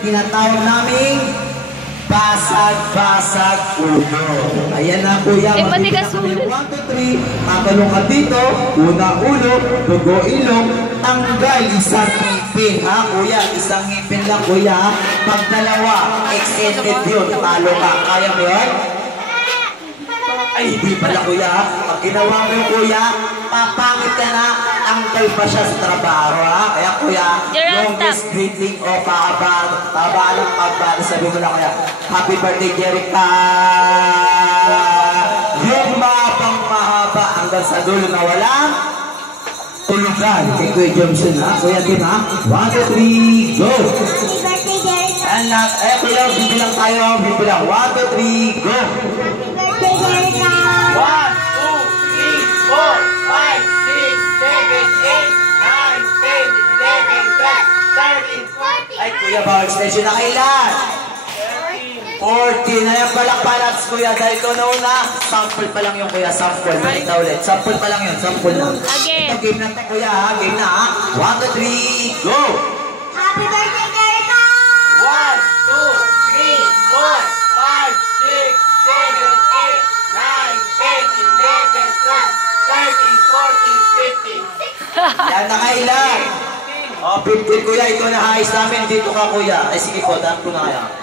Tinatawag namin basag-basag ulo. Ayan na kuya. Eh, pati kasulot. 1, 2, 3. Matanong ka dito. Una ulo, dugo ilong, tanggal isang ngipin. Ha kuya? Isang ngipin lang kuya. Pag dalawa, extended yun. Talo ka. Kaya mo yun? Ay, hindi pala kuya. Pag ginawa mo yung kuya, papangit ka na. Tanggal pa siya sa trabaho ha. Kaya kuya, longest greeting o pahaba ng pagbalo. Sabi mo na kuya, happy birthday Jerica! Yung mapang mahaba hanggang sa dulo na walang tulugan. Kay Kuya Johnson ha. Kuya Kim ha. 1, 2, 3, go! Happy birthday, Jerica! And kuya, bibilang tayo. Bibilang 1, 2, 3, go! Happy birthday, Jerica! 1, 2, 3, 4, 5, 6, 7, 8, 9, 10, 11, 12, 13, 14, 15. Ay, kuya, bawal extension na kailan? 14. Ayan, palakpan natin, kuya. Dahil ito na una, sample pa lang yung kuya. Sample. Balik na ulit. Sample pa lang yun. Sample lang. Again. Ito, game na ito, kuya. Ha? Game na, ha? 1, 2, 3, go! Happy birthday, Jerica! 1, 2, 3, 4, 5, 6, 7, 8, 9, 10, 11, 12, 13, 14, 15. Yan na kailan? O, 15 kuya. Ito na highest namin. Dito ka kuya. Ay sige po. Daan ko na kaya.